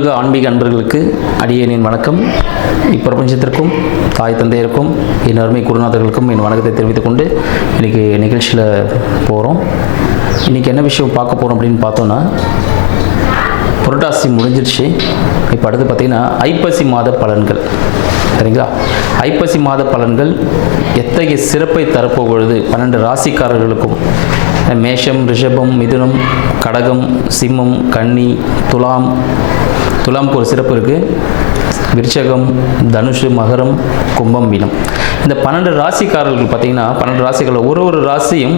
உலக ஆன்மீக அன்பர்களுக்கு அடியேனின் வணக்கம். இப்பிரபஞ்சத்திற்கும் தாய் தந்தையருக்கும் என் அருமை குருநாதர்களுக்கும் என் வணக்கத்தை தெரிவித்துக் கொண்டு இன்றைக்கி நிகழ்ச்சியில் போகிறோம். இன்றைக்கி என்ன விஷயம் பார்க்க போகிறோம் அப்படின்னு பார்த்தோன்னா, புரட்டாசி முடிஞ்சிருச்சு. இப்போ அடுத்து பார்த்திங்கன்னா ஐப்பசி மாத பலன்கள். சரிங்களா? ஐப்பசி மாத பலன்கள் எத்தகைய சிறப்பை தரப்போகிறது 12 ராசிக்காரர்களுக்கும். மேஷம், ரிஷபம், மிதுனம், கடகம், சிம்மம், கன்னி, துலாமுக்கு ஒரு சிறப்பு இருக்குது. விருச்சகம், தனுஷு, மகரம், கும்பம், மீனம். இந்த 12 ராசிக்காரர்கள் பார்த்திங்கன்னா 12 ராசிகளில் ஒரு ராசியும்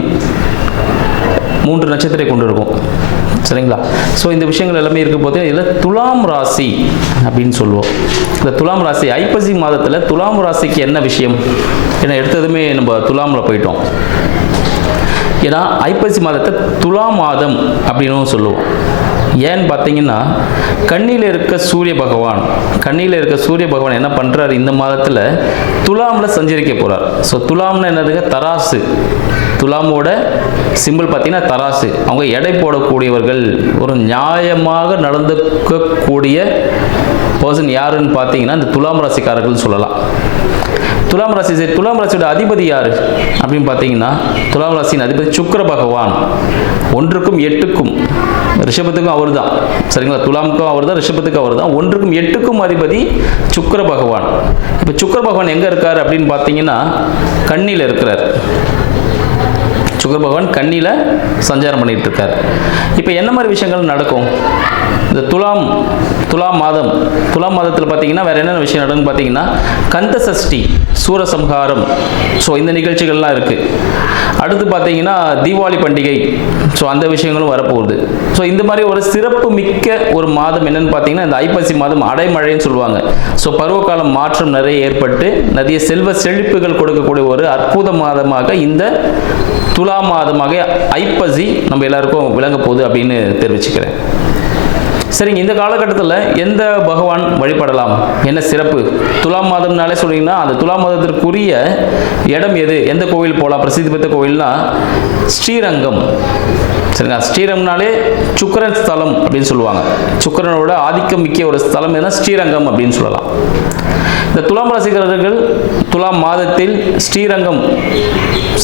3 நட்சத்திரத்தை கொண்டு இருக்கும். சரிங்களா? ஸோ இந்த விஷயங்கள் எல்லாமே இருக்கும் போது இதில் துலாம் ராசி அப்படின்னு சொல்லுவோம். இந்த துலாம் ராசி ஐப்பசி மாதத்தில் துலாம் ராசிக்கு என்ன விஷயம்? ஏன்னா எடுத்ததுமே நம்ம துலாமில் போயிட்டோம். ஏன்னா ஐப்பசி மாதத்தை துலா மாதம் அப்படின்னு சொல்லுவோம். ஏன்னு பார்த்தீங்கன்னா, கண்ணியில் இருக்க சூரிய பகவான் என்ன பண்ணுறாரு, இந்த மாதத்தில் துலாமில் சஞ்சரிக்க போகிறார். ஸோ துலாம்னு என்னதுங்க? தராசு. துலாமோட சிம்பிள் பார்த்தீங்கன்னா தராசு. அவங்க எடை போடக்கூடியவர்கள், ஒரு நியாயமாக நடந்துக்கக்கூடிய பர்சன் யாருன்னு பார்த்தீங்கன்னா இந்த துலாம் ராசிக்காரர்கள் சொல்லலாம். துலாம் ராசியோட அதிபதி யார் அப்படின்னு பார்த்தீங்கன்னா, துலாம் ராசியின் அதிபதி சுக்கிர பகவான். 1க்கும் 8க்கும், ரிஷபத்துக்கும் அவர் தான். சரிங்களா? துலாமுக்கும் அவர் தான், ரிஷபத்துக்கும் அவர் தான். 1க்கும் 8க்கும் அதிபதி சுக்கிர பகவான். இப்போ சுக்கிர பகவான் எங்கே இருக்கார் அப்படின்னு பார்த்தீங்கன்னா, கன்னியில் இருக்கிறார். சுக்கிர பகவான் கன்னியில் சஞ்சாரம் பண்ணிட்டு இருக்கார். இப்போ என்ன மாதிரி விஷயங்கள் நடக்கும் இந்த துலாம் மாதத்தில் பார்த்தீங்கன்னா வேறு என்னென்ன விஷயம் நடக்குன்னு பார்த்தீங்கன்னா, கந்த சஷ்டி, சூரசம்ஹாரம், ஸோ இந்த நிகழ்ச்சிகள்லாம் இருக்குது. அடுத்து பார்த்தீங்கன்னா தீபாவளி பண்டிகை, ஸோ அந்த விஷயங்களும் வரப்போகுது. ஸோ இந்த மாதிரி ஒரு சிறப்பு மிக்க ஒரு மாதம் என்னென்னு பார்த்தீங்கன்னா இந்த ஐப்பசி மாதம் அடைமழைன்னு சொல்லுவாங்க. ஸோ பருவகாலம் மாற்றம் நிறைய ஏற்பட்டு நிறைய செல்வ செழிப்புகள் கொடுக்கக்கூடிய ஒரு அற்புத மாதமாக இந்த துலா மாதமாக ஐப்பசி நம்ம எல்லாருக்கும் விளங்க போகுது அப்படின்னு தெரிவிச்சுக்கிறேன். சரிங்க, இந்த காலகட்டத்தில் எந்த பகவான் வழிபடலாம், என்ன சிறப்பு? துலாம் மாதம்னாலே சொன்னீங்கன்னா அந்த துலாம் மாதத்திற்குரிய இடம் எது, எந்த கோவில் போகலாம்? பிரசித்தி பெற்ற கோவில்னா ஸ்ரீரங்கம். சரிங்களா? ஸ்ரீரங்கம்னாலே சுக்கிரன் ஸ்தலம் அப்படின்னு சொல்லுவாங்க. சுக்கிரனோட ஆதிக்கம் மிக்க ஒரு ஸ்தலம் எதுனா ஸ்ரீரங்கம் அப்படின்னு சொல்லலாம். இந்த துலாம் ராசிக்காரர்கள் துலாம் மாதத்தில் ஸ்ரீரங்கம்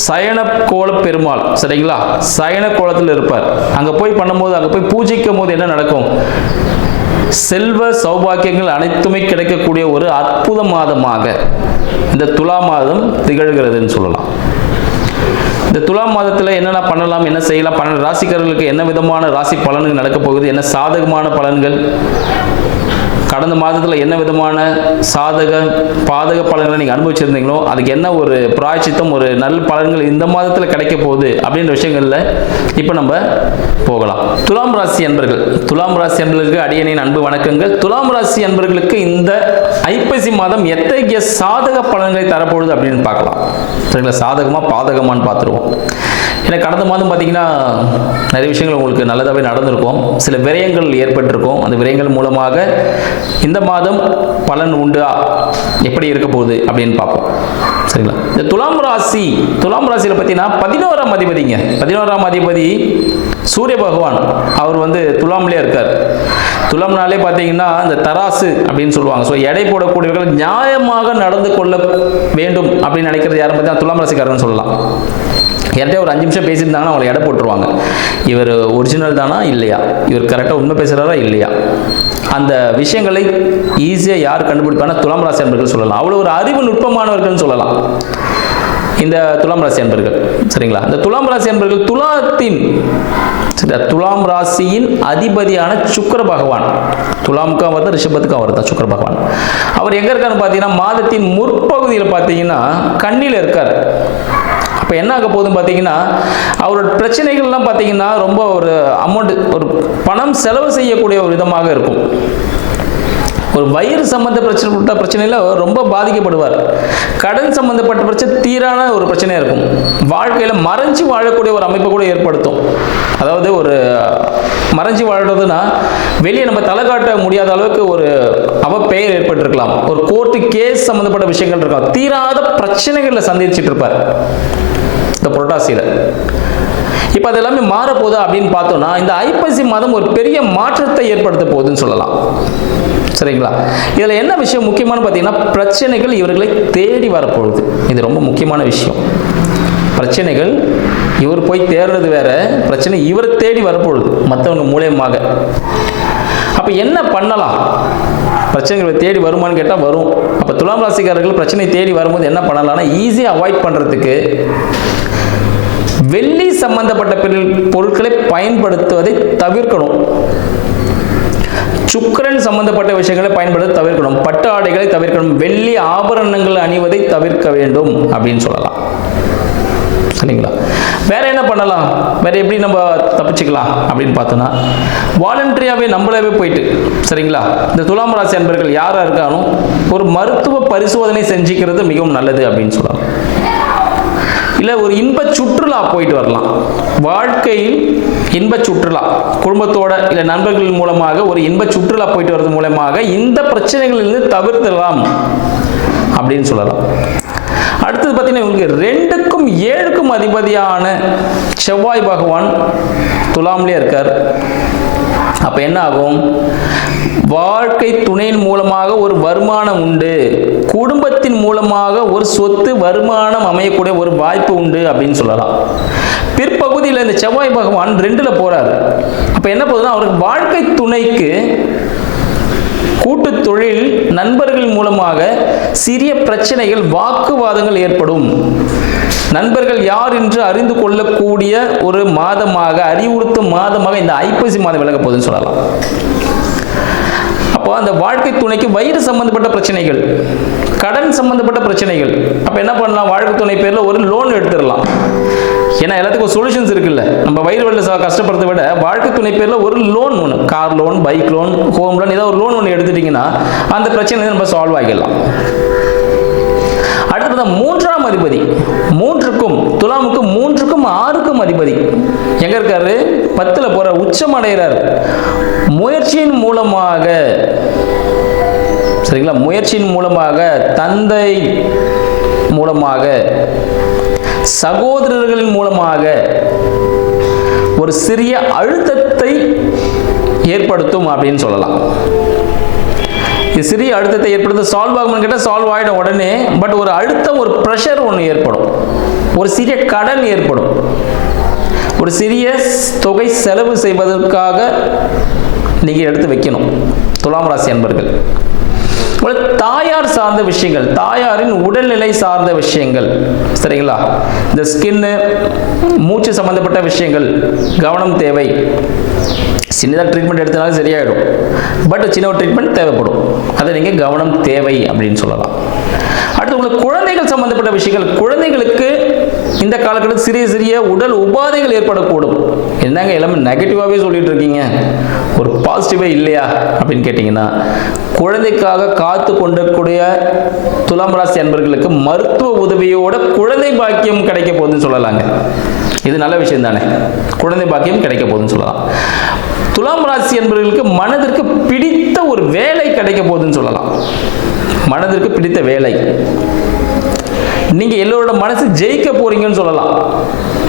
சயன கோல பெருமாள், சரிங்களா, சயன கோலத்தில் இருப்பார். அங்கே போய் பண்ணும்போது, அங்கே போய் பூஜிக்கும் போது என்ன நடக்கும்? செல்வ சௌபாக்கியங்கள் அனைத்துமே கிடைக்கக்கூடிய ஒரு அற்புத மாதமாக இந்த துலா மாதம் திகழ்கிறதுன்னு சொல்லலாம். இந்த துலாம் மாதத்தில் என்னென்ன பண்ணலாம், என்ன செய்யலாம், 12 ராசிக்காரர்களுக்கு என்ன விதமான ராசி பலன்கள் நடக்க போகுது, என்ன சாதகமான பலன்கள், கடந்த மாதத்தில் என்ன விதமான பாதக பலன்களை நீங்கள் அனுபவிச்சிருந்தீங்களோ அதுக்கு என்ன ஒரு பிராயச்சித்தம், ஒரு நல்ல பலன்கள் இந்த மாதத்தில் கிடைக்க போகுது அப்படின்ற விஷயங்களில் இப்போ நம்ம போகலாம். துலாம் ராசி அன்பர்களுக்கு அடியேனின் அன்பு வணக்கங்கள். துலாம் ராசி அன்பர்களுக்கு இந்த ஐப்பசி மாதம் எத்தகைய சாதக பலன்களை தரப்போகுது அப்படின்னு பார்க்கலாம். சரிங்களா? சாதகமாக பாதகமானு பார்த்துருவோம். ஏன்னா கடந்த மாதம் பார்த்தீங்கன்னா நிறைய விஷயங்கள் உங்களுக்கு நல்லதாகவே நடந்திருக்கும். சில விரயங்கள் ஏற்பட்டிருக்கும். அந்த விரயங்கள் மூலமாக இந்த மாதம் பலன் உண்டா, எப்படி இருக்க போகுது அப்படின்னு பார்ப்போம். சரிங்களா? இந்த துலாம் ராசியில் பார்த்தீங்கன்னா 11ஆம் அதிபதி சூரிய பகவான். அவர் துலாம்லேயே இருக்கார். துலாம்னாலே பார்த்தீங்கன்னா இந்த தராசு அப்படின்னு சொல்லுவாங்க. ஸோ எடை போடக்கூடியவர்கள் நியாயமாக நடந்து கொள்ள வேண்டும் அப்படின்னு நினைக்கிறது யாரும் பார்த்தீங்கன்னா துலாம் ராசிக்காரன்னு சொல்லலாம். யார்கிட்ட ஒரு 5 நிமிஷம் பேசியிருந்தாங்கன்னா அவங்களை எடை போட்டுருவாங்க. இவர் ஒரிஜினல் தானா இல்லையா, இவர் கரெக்டாக உண்மை பேசுகிறாரா இல்லையா, அந்த விஷயங்களை ஈஸியாக யார் கண்டுபிடிப்பானா துலாம் ராசி அன்பர்கள் சொல்லலாம். அவ்வளோ ஒரு அறிவு நுட்பமானவர்கள்னு சொல்லலாம் இந்த துலாம் ராசி அன்பர்கள். சரிங்களா? இந்த துலாம் ராசி அன்பர்கள் துலாம் ராசியின் அதிபதியான சுக்கிர பகவான். துலாமுக்கும் அவர் தான், ரிஷபத்துக்கும் அவர் தான் சுக்கிர பகவான். அவர் எங்கே இருக்காருன்னு பார்த்தீங்கன்னா மாதத்தின் முற்பகுதியில் பார்த்தீங்கன்னா கன்னியில் இருக்கார். இப்போ என்ன ஆக போகுதுன்னு பார்த்தீங்கன்னா அவரோட பிரச்சனைகள்லாம் பார்த்தீங்கன்னா ரொம்ப ஒரு ஒரு பணம் செலவு செய்யக்கூடிய ஒரு விதமாக இருக்கும். ஒரு வயிறு சம்பந்தப்பட்ட பிரச்சனையில் ரொம்ப பாதிக்கப்படுவார். கடன் சம்பந்தப்பட்ட பிரச்சனை தீரான ஒரு பிரச்சனையாக இருக்கும். வாழ்க்கையில் மறைஞ்சு வாழக்கூடிய ஒரு அமைப்பை கூட ஏற்படுத்தும். அதாவது ஒரு மறைஞ்சு வாழ்றதுன்னா வெளியே நம்ம தலை காட்ட முடியாத அளவுக்கு ஒரு பெயர் ஏற்பட்டிருக்கலாம். ஒரு கோர்ட்டு கேஸ் சம்பந்தப்பட்ட விஷயங்கள் இருக்கலாம். தீராத பிரச்சனைகளை சந்திச்சுட்டு இருப்பார் இந்த புரட்டாசியில். இப்போ அது எல்லாமே மாறப்போகுதா அப்படின்னு பார்த்தோம்னா இந்த ஐப்பசி மாதம் ஒரு பெரிய மாற்றத்தை ஏற்படுத்த போகுதுன்னு சொல்லலாம். சரிங்களா? இதில் என்ன விஷயம் முக்கியமான பார்த்தீங்கன்னா, பிரச்சனைகள் இவர்களை தேடி வரப்போகுது. இது ரொம்ப முக்கியமான விஷயம். பிரச்சனைகள் இவர் போய் தேடுறது வேற, பிரச்சனை இவர் தேடி வரப்போகுது மற்றவங்க மூலியமாக. அப்போ என்ன பண்ணலாம்? பிரச்சனைகளை தேடி வருமானு கேட்டால் வரும். அப்போ துலாம் ராசிக்காரர்கள் பிரச்சனை தேடி வரும்போது என்ன பண்ணலாம்னா, ஈஸியாக அவாய்ட் பண்ணுறதுக்கு வெள்ளி சம்பந்தப்பட்ட பொருட்களை பயன்படுத்துவதை தவிர்க்கணும். சுக்கிரன் சம்பந்தப்பட்ட விஷயங்களை பயன்படுத்த தவிர்க்கணும். பட்டு ஆடைகளை தவிர்க்கணும். வெள்ளி ஆபரணங்கள் அணிவதை தவிர்க்க வேண்டும் அப்படின்னு சொல்லலாம். சரிங்களா? வேற என்ன பண்ணலாம்? வேற எப்படி நம்ம தப்பிச்சுக்கலாம் அப்படின்னு பார்த்தோன்னா, வாலண்டரியாவே நம்மளாவே போயிட்டு, சரிங்களா, இந்த துலாம் ராசி அன்பர்கள் யாரா இருக்கானோ ஒரு மருத்துவ பரிசோதனை செஞ்சுக்கிறது மிகவும் நல்லது அப்படின்னு சொல்லலாம். இல்லை ஒரு இன்ப சுற்றுலா போயிட்டு வரலாம். வாழ்க்கையில் இன்ப சுற்றுலா குடும்பத்தோட இல்லை நண்பர்கள் மூலமாக ஒரு இன்ப சுற்றுலா போயிட்டு வர்றது மூலமாக இந்த பிரச்சனைகளிலிருந்து தவிர்த்திடலாம் அப்படின்னு சொல்லலாம். அடுத்தது பார்த்தீங்கன்னா, இவங்களுக்கு 2க்கும் 7க்கும் அதிபதியான செவ்வாய் பகவான் துலாம்லேயே இருக்கார். அப்போ என்ன ஆகும்? வாழ்க்கை துணையின் மூலமாக ஒரு வருமானம் உண்டு, குடும்பத்தின் மூலமாக ஒரு சொத்து வருமானம் அமையக்கூடிய ஒரு வாய்ப்பு உண்டு அப்படின்னு சொல்லலாம். பிற்பகுதியில் இந்த செவ்வாய் பகவான் 2ல் போறாரு. அப்போ என்ன போகுதுன்னா, அவருக்கு வாழ்க்கை துணைக்கு கூட்டு தொழில் நண்பர்கள் மூலமாக சிறிய பிரச்சனைகள் வாக்குவாதங்கள் ஏற்படும். நண்பர்கள் யார் என்று அறிந்து கொள்ளக்கூடிய ஒரு மாதமாக, அறிவுறுத்தும் மாதமாக இந்த ஐப்பசி மாதம் விலக போகுதுன்னு சொல்லலாம். அப்போ அந்த வாழ்க்கை துணைக்கு வயிறு சம்பந்தப்பட்ட பிரச்சனைகள், கடன் சம்பந்தப்பட்ட பிரச்சனைகள். அப்போ என்ன பண்ணலாம்? வாழ்க்கை துணை பேரில் ஒரு லோன் எடுத்துடலாம். ஏன்னா எல்லாத்துக்கும் சொல்யூஷன்ஸ் இருக்குல்ல. நம்ம வயிறு வழியில் கஷ்டப்படுறத விட வாழ்க்கை துணை பேரில் ஒரு லோன் ஒன்று, car loan, bike loan, home loan, ஏதாவது ஒரு லோன் ஒன்று எடுத்துட்டிங்கன்னா அந்த பிரச்சனை நம்ம சால்வ் ஆகிடலாம். அடுத்தது 3ஆம் அதிபதி, 3க்கும் துலாமுக்கும் 3க்கும் 6க்கும் அதிபதி எங்க இருக்காரு? 10ல் போற, உச்சம் அடைகிறார். முயற்சியின் மூலமாக, சரிங்களா, முயற்சியின் மூலமாக, தந்தை மூலமாக, சகோதரர்களின் மூலமாக ஒரு சிறிய அழுத்தத்தை ஏற்படுத்தும் அப்படின்னு சொல்லலாம். சிறிய அழுத்தத்தை ஏற்படுத்த சால்வ் ஆகும்னு கேட்டால் சால்வ் ஆகிடும் உடனே. பட் ஒரு அழுத்தம், ஒரு ப்ரெஷர் ஒன்று ஏற்படும். ஒரு சிறிய கடன் ஏற்படும். ஒரு சிறிய தொகை செலவு செய்வதற்காக நீங்கள் எடுத்து வைக்கணும் துலாம் ராசி அன்பர்கள். தாயார் சார்ந்த விஷயங்கள், தாயாரின் உடல்நிலை சார்ந்த விஷயங்கள், சரிங்களா, இந்த ஸ்கின்னு, மூச்சு சம்பந்தப்பட்ட விஷயங்கள் கவனம் தேவை. சின்னதாக ட்ரீட்மெண்ட் எடுத்தனாலும் சரியாயிடும். பட் சின்ன ஒரு ட்ரீட்மெண்ட் தேவைப்படும். அதை நீங்கள் கவனம் தேவை அப்படின்னு சொல்லலாம். அடுத்து உங்களுக்கு குழந்தைகள் சம்பந்தப்பட்ட விஷயங்கள், குழந்தைகளுக்கு இந்த காலகட்டத்தில் சிறிய சிறிய உடல் உபாதைகள் ஏற்படக்கூடும். என்னங்க எல்லாமே நெகட்டிவாகவே சொல்லிட்டு இருக்கீங்க, ஒரு பாசிட்டிவே இல்லையா அப்படின்னு கேட்டிங்கன்னா, குழந்தைக்காக காத்து கொண்டிருக்கூடிய துலாம் ராசி அன்பர்களுக்கு மருத்துவ உதவியோட குழந்தை பாக்கியம் கிடைக்க போகுதுன்னு சொல்லலாங்க. இது நல்ல விஷயம் தானே. குழந்தை பாக்கியம் கிடைக்க போகுதுன்னு சொல்லலாம். துலாம் ராசி அன்பர்களுக்கு மனதிற்கு பிடித்த ஒரு வேலை கிடைக்க போகுதுன்னு சொல்லலாம். மனதிற்கு பிடித்த வேலை, நீங்க எல்லோரோட மனசு ஜெயிக்க போறீங்கன்னு சொல்லலாம்.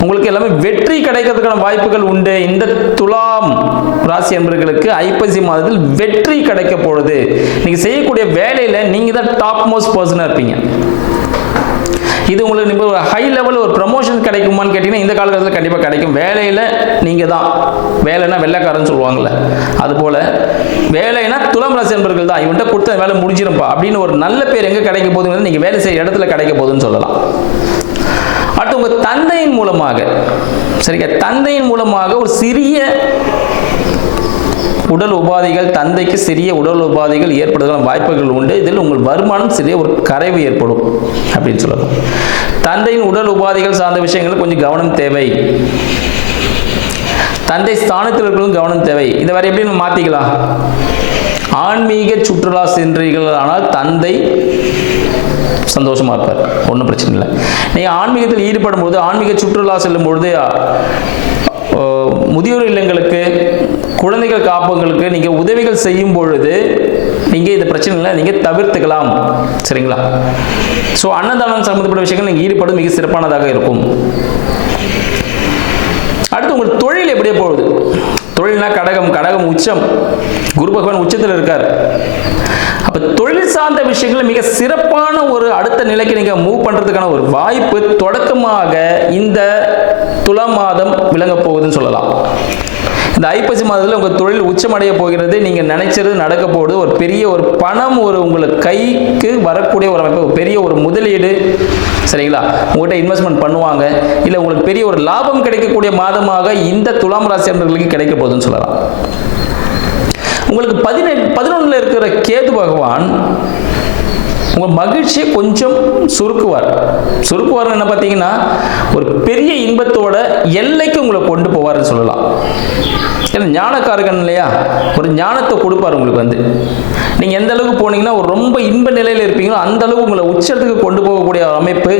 உங்களுக்கு எல்லாமே வெற்றி கிடைக்கிறதுக்கான வாய்ப்புகள் உண்டு. இந்த துலாம் ராசி அன்பர்களுக்கு ஐப்பசி மாதத்தில் வெற்றி கிடைக்க போகுது. நீங்க செய்யக்கூடிய வேலையில நீங்க தான் டாப் மோஸ்ட் பர்சனா இருப்பீங்க. இது உங்களுக்கு ஒரு ஹை லெவல் ஒரு ப்ரமோஷன் கிடைக்குமான்னு கேட்டீங்கன்னா இந்த காலகட்டத்தில் கண்டிப்பாக கிடைக்கும். வேலையில் நீங்கள் தான், வேலைன்னா வெள்ளைக்காரன்னு சொல்லுவாங்கள்ல, அதுபோல் வேலைனா துலாம் ராசி அன்பர்கள் தான். இவன்கிட்ட கொடுத்த வேலை முடிஞ்சிருப்பா அப்படின்னு ஒரு நல்ல பேர் எங்கே கிடைக்க போகுதுங்கிறது நீங்கள் வேலை செய்கிற இடத்துல கிடைக்க போகுதுன்னு சொல்லலாம். அடுத்து உங்கள் தந்தையின் மூலமாக, சரிங்க, தந்தையின் மூலமாக ஒரு சிறிய உடல் உபாதைகள், தந்தைக்கு சிறிய உடல் உபாதைகள் ஏற்படுவதற்கான வாய்ப்புகள் உண்டு. இதில் உங்கள் வருமானம் சிறிய ஒரு கரைவு ஏற்படும் அப்படின்னு சொல்லலாம். தந்தையின் உடல் உபாதைகள் சார்ந்த விஷயங்கள் கொஞ்சம் கவனம் தேவை. தந்தை ஸ்தானத்தில் இருக்கிறதும் கவனம் தேவை. இதை வேற எப்படி நம்ம மாற்றிக்கலாம்? ஆன்மீக சுற்றுலா சென்றீர்கள் ஆனால் தந்தை சந்தோஷமா இருப்பார், ஒன்றும் பிரச்சனை இல்லை. நீங்கள் ஆன்மீகத்தில் ஈடுபடும் பொழுது, ஆன்மீக சுற்றுலா செல்லும் பொழுது, முதியோர் இல்லங்களுக்கு, குழந்தைகள் காப்பகங்களுக்கு நீங்கள் உதவிகள் செய்யும் பொழுது நீங்கள் இந்த பிரச்சனைகளை நீங்கள் தவிர்த்துக்கலாம், சரிங்களா? ஸோ அன்னதானம் சம்பந்தப்பட்ட விஷயங்கள் நீங்கள் ஈடுபடும் மிக சிறப்பானதாக இருக்கும். அடுத்து உங்கள் தொழில் எப்படியே போகுது? தொழில்னா கடகம் உச்சம், குரு பகவான் உச்சத்தில் இருக்கார். அப்போ தொழில் சார்ந்த விஷயங்கள் மிக சிறப்பான ஒரு அடுத்த நிலைக்கு நீங்கள் மூவ் பண்ணுறதுக்கான ஒரு வாய்ப்பு தொடக்கமாக இந்த துலாம் மாதம் விளங்க போகுதுன்னு சொல்லலாம். இந்த ஐப்பசி மாதத்தில் உங்கள் தொழில் உச்சமடைய போகிறது. நீங்கள் நினைச்சது நடக்க போகுது. ஒரு பெரிய ஒரு பணம் உங்களுக்கு கைக்கு வரக்கூடிய ஒரு அமைப்பு, பெரிய ஒரு முதலீடு, சரிங்களா, உங்கள்கிட்ட இன்வெஸ்ட்மெண்ட் பண்ணுவாங்க. இல்லை உங்களுக்கு பெரிய ஒரு லாபம் கிடைக்கக்கூடிய மாதமாக இந்த துலாம் ராசி அன்பர்களுக்கு கிடைக்க போகுதுன்னு சொல்லலாம். உங்களுக்கு 11ல் இருக்கிற கேது பகவான் உங்கள் மகிழ்ச்சியை கொஞ்சம் சுருக்குவார் என்ன பார்த்தீங்கன்னா, ஒரு பெரிய இன்பத்தோட எல்லைக்கு உங்களை கொண்டு போவார்னு சொல்லலாம். ஏன்னா ஞானக்காரகன் இல்லையா, ஒரு ஞானத்தை கொடுப்பார் உங்களுக்கு. நீங்கள் எந்த அளவுக்கு போனீங்கன்னா ஒரு ரொம்ப இன்ப நிலையில் இருப்பீங்களோ அந்த அளவுக்கு உங்களை உச்சத்துக்கு கொண்டு போகக்கூடிய அமைப்பு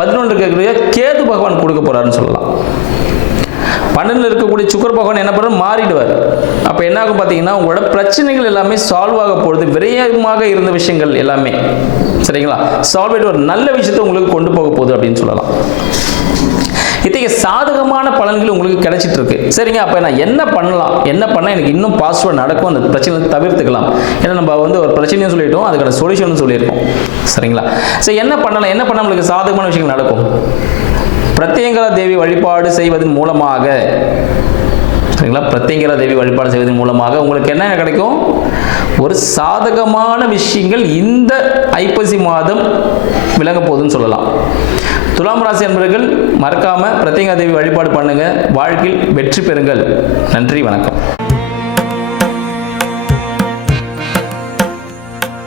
11 இருக்கக்கூடிய கேது பகவான் கொடுக்க போறாருன்னு சொல்லலாம். 12ல் இருக்கக்கூடிய சுக்கிர பகவான் என்ன பண்ணுறாரு, மாறிடுவார். அப்போ என்ன ஆகும் பார்த்தீங்கன்னா, உங்களோட பிரச்சனைகள் எல்லாமே சால்வ் ஆக போகிறது. விரயமாக இருந்த விஷயங்கள் எல்லாமே, சரிங்களா, சால்வ் ஆகிட்டு ஒரு நல்ல விஷயத்தை உங்களுக்கு கொண்டு போக போகுது அப்படின்னு சொல்லலாம். இத்தகைய சாதகமான பலன்கள் உங்களுக்கு கிடைச்சிட்டு இருக்கு. சரிங்க, அப்போ நான் என்ன பண்ணால் எனக்கு இன்னும் பாசிட்டிவாக நடக்கும், அந்த பிரச்சனை தவிர்த்துக்கலாம். ஏன்னா நம்ம ஒரு பிரச்சனையும் சொல்லிட்டோம், அதுக்கான சொல்யூஷனும் சொல்லியிருக்கோம். சரிங்களா, சரி என்ன பண்ணலாம், என்ன பண்ணால் நம்மளுக்கு சாதகமான விஷயங்கள் நடக்கும்? பிரத்யங்கரா தேவி வழிபாடு செய்வதன் மூலமாக, சரிங்களா, பிரத்யங்கரா தேவி வழிபாடு செய்வதன் மூலமாக உங்களுக்கு என்ன கிடைக்கும்? ஒரு சாதகமான விஷயங்கள் இந்த ஐப்பசி மாதம் விளங்க போகுதுன்னு சொல்லலாம். துலாம் ராசி அன்பர்கள் மறக்காம பிரத்யங்கரா தேவி வழிபாடு பண்ணுங்க. வாழ்க்கையில் வெற்றி பெறுங்கள். நன்றி, வணக்கம்.